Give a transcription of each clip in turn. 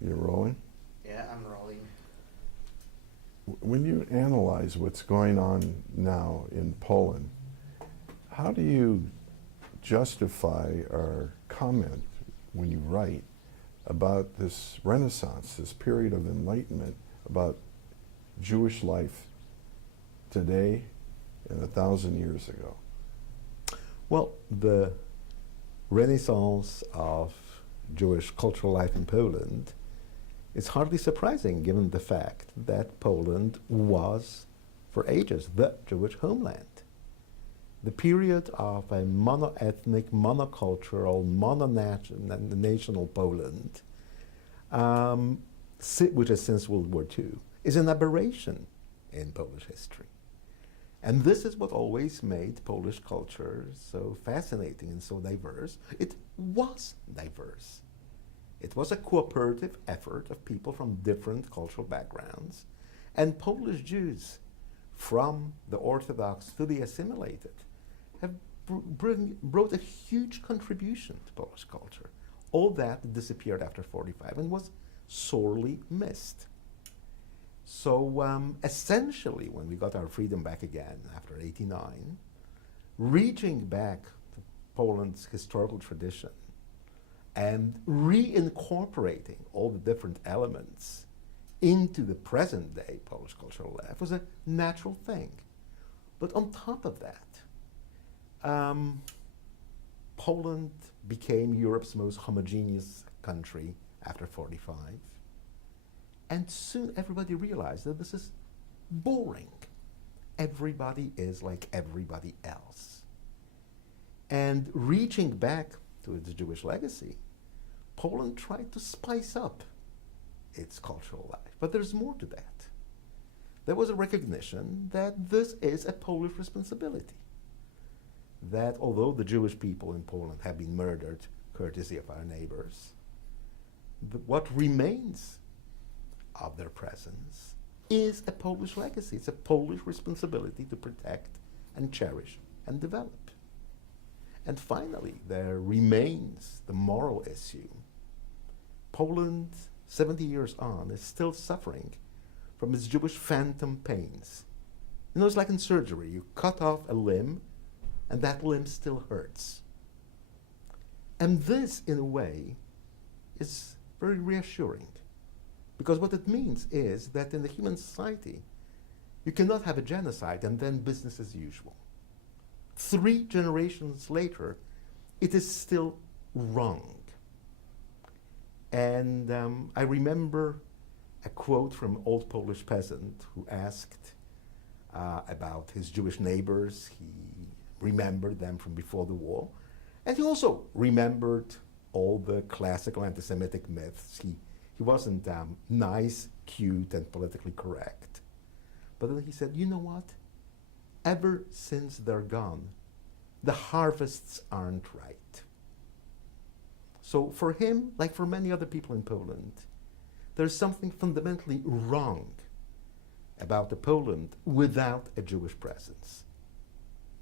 You're rolling? Yeah, I'm rolling. When you analyze what's going on now in Poland, how do you justify or comment when you write about this Renaissance, this period of enlightenment, about Jewish life today and 1,000 years ago? Well, the renaissance of Jewish cultural life in Poland is hardly surprising given the fact that Poland was, for ages, the Jewish homeland. The period of a mono-ethnic, monocultural, mono-national Poland, which is since World War II, is an aberration in Polish history. And this is what always made Polish culture so fascinating and so diverse. It was diverse. It was a cooperative effort of people from different cultural backgrounds. And Polish Jews, from the Orthodox to the assimilated, have brought a huge contribution to Polish culture. All that disappeared after 45 and was sorely missed. So essentially, when we got our freedom back again after '89, reaching back to Poland's historical tradition and reincorporating all the different elements into the present day Polish cultural life was a natural thing. But on top of that, Poland became Europe's most homogeneous country after 45. And soon everybody realized that this is boring. Everybody is like everybody else. And reaching back to its Jewish legacy, Poland tried to spice up its cultural life. But there's more to that. There was a recognition that this is a Polish responsibility. That although the Jewish people in Poland have been murdered courtesy of our neighbors, what remains of their presence is a Polish legacy. It's a Polish responsibility to protect and cherish and develop. And finally, there remains the moral issue. Poland, 70 years on, is still suffering from its Jewish phantom pains. You know, it's like in surgery. You cut off a limb, and that limb still hurts. And this, in a way, is very reassuring. Because what it means is that in the human society, you cannot have a genocide and then business as usual. 3 generations later, it is still wrong. And I remember a quote from an old Polish peasant who asked about his Jewish neighbors. He remembered them from before the war. And he also remembered all the classical anti-Semitic myths. He wasn't nice, cute, and politically correct. But then he said, you know what? Ever since they're gone, the harvests aren't right. So for him, like for many other people in Poland, there's something fundamentally wrong about a Poland without a Jewish presence.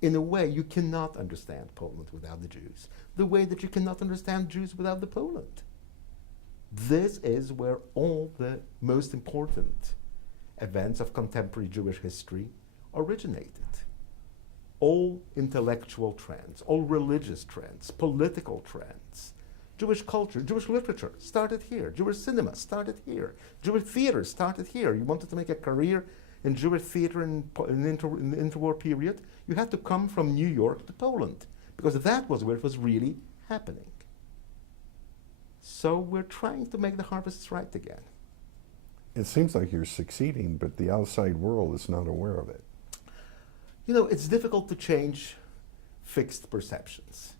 In a way, you cannot understand Poland without the Jews, the way that you cannot understand Jews without the Poland. This is where all the most important events of contemporary Jewish history originated. All intellectual trends, all religious trends, political trends, Jewish culture, Jewish literature started here. Jewish cinema started here. Jewish theater started here. You wanted to make a career in Jewish theater in the interwar period, you had to come from New York to Poland, because that was where it was really happening. So we're trying to make the harvests right again. It seems like you're succeeding, but the outside world is not aware of it. You know, it's difficult to change fixed perceptions.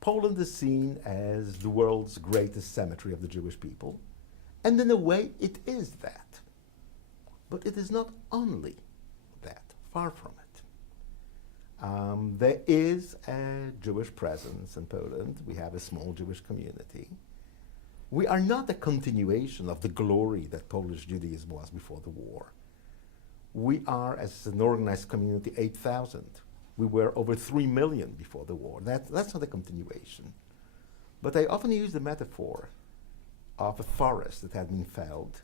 Poland is seen as the world's greatest cemetery of the Jewish people, and in a way it is that. But it is not only that, far from it. There is a Jewish presence in Poland. We have a small Jewish community. We are not a continuation of the glory that Polish Judaism was before the war. We are, as an organized community, 8,000. We were over 3 million before the war. That's not a continuation. But I often use the metaphor of a forest that had been felled,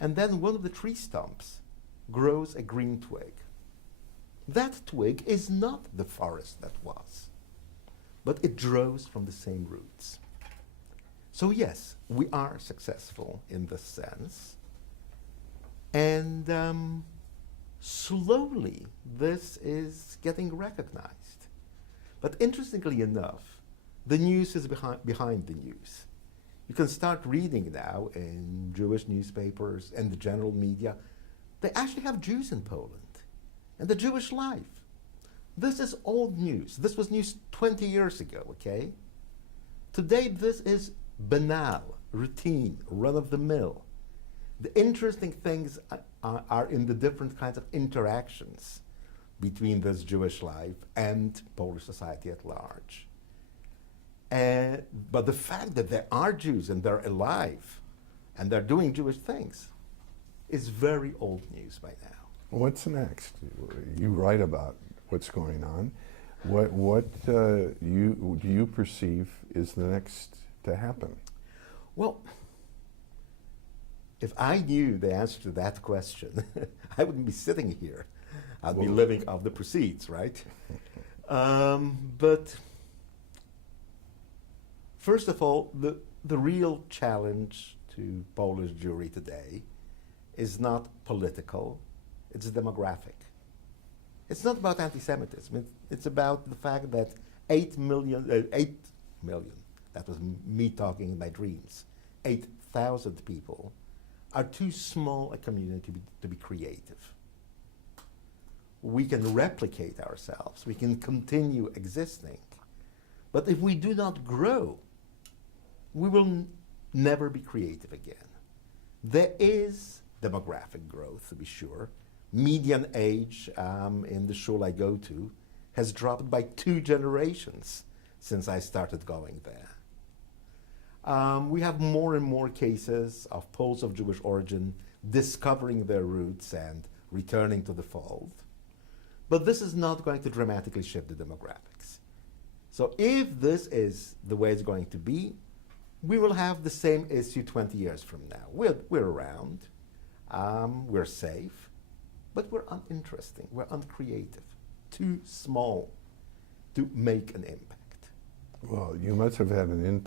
and then one of the tree stumps grows a green twig. That twig is not the forest that was, but it grows from the same roots. So yes, we are successful in this sense, and slowly this is getting recognized. But interestingly enough, the news is behind the news. You can start reading now in Jewish newspapers and the general media. They actually have Jews in Poland and the Jewish life. This is old news. This was news 20 years ago, okay? Today this is banal, routine, run-of-the-mill. The interesting things are in the different kinds of interactions between this Jewish life and Polish society at large. But the fact that there are Jews and they're alive and they're doing Jewish things is very old news by now. What's next? You write about what's going on. What do you perceive is the next to happen? Well, if I knew the answer to that question, I wouldn't be sitting here. I'd be living off the proceeds, right? But first of all, the real challenge to Polish Jewry today is not political, it's demographic. It's not about anti-Semitism, it's about the fact that 8 million, that was me talking in my dreams, 8,000 people are too small a community to be creative. We can replicate ourselves, we can continue existing, but if we do not grow, we will never be creative again. There is demographic growth, to be sure. Median age in the shul I go to has dropped by 2 generations since I started going there. We have more and more cases of Poles of Jewish origin discovering their roots and returning to the fold. But this is not going to dramatically shift the demographics. So if this is the way it's going to be, we will have the same issue 20 years from now. We're around, we're safe, but we're uninteresting, we're uncreative, too small to make an impact. Well, you must have had an